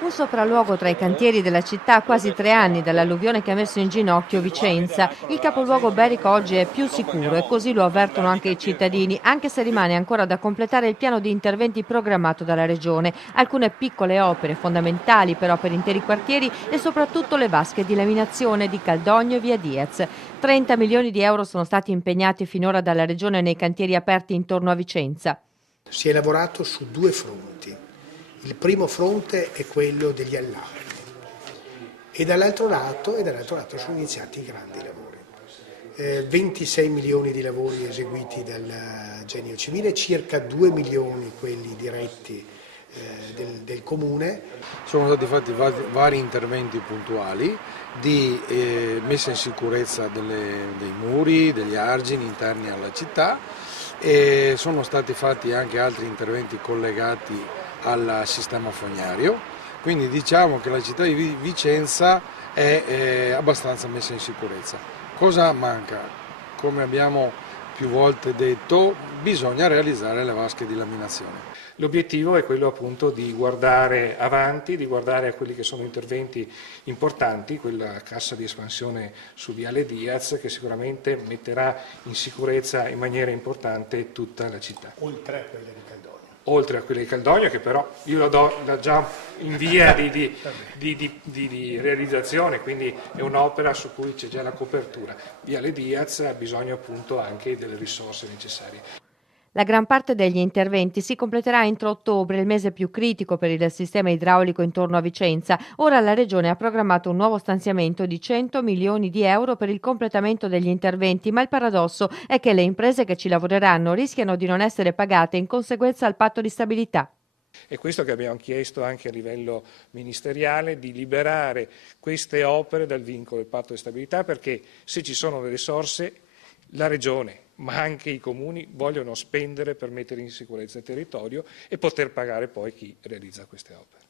Un sopralluogo tra i cantieri della città a quasi 3 anni dall'alluvione che ha messo in ginocchio Vicenza. Il capoluogo berico oggi è più sicuro e così lo avvertono anche i cittadini, anche se rimane ancora da completare il piano di interventi programmato dalla Regione. Alcune piccole opere fondamentali però per interi quartieri e soprattutto le vasche di laminazione di Caldogno e via Diaz. 30 milioni di euro sono stati impegnati finora dalla Regione nei cantieri aperti intorno a Vicenza. Si è lavorato su due fronti. Il primo fronte è quello degli allarmi e dall'altro lato sono iniziati i grandi lavori. 26 milioni di lavori eseguiti dal Genio Civile, circa 2 milioni quelli diretti del Comune. Sono stati fatti vari interventi puntuali di messa in sicurezza dei muri, degli argini interni alla città e sono stati fatti anche altri interventi collegati al sistema fognario, quindi diciamo che la città di Vicenza è abbastanza messa in sicurezza. Cosa manca? Come abbiamo più volte detto, bisogna realizzare le vasche di laminazione. L'obiettivo è quello appunto di guardare avanti, di guardare a quelli che sono interventi importanti, quella cassa di espansione su Viale Diaz che sicuramente metterà in sicurezza in maniera importante tutta la città. Oltre a quella di Caldogno. Oltre a quella di Caldogno che però io la do già in via di realizzazione, quindi è un'opera su cui c'è già la copertura. Viale Diaz ha bisogno appunto anche delle risorse necessarie. La gran parte degli interventi si completerà entro ottobre, il mese più critico per il sistema idraulico intorno a Vicenza. Ora la Regione ha programmato un nuovo stanziamento di 100 milioni di euro per il completamento degli interventi, ma il paradosso è che le imprese che ci lavoreranno rischiano di non essere pagate in conseguenza al patto di stabilità. È questo che abbiamo chiesto anche a livello ministeriale, di liberare queste opere dal vincolo del patto di stabilità, perché se ci sono le risorse la Regione ma anche i comuni vogliono spendere per mettere in sicurezza il territorio e poter pagare poi chi realizza queste opere.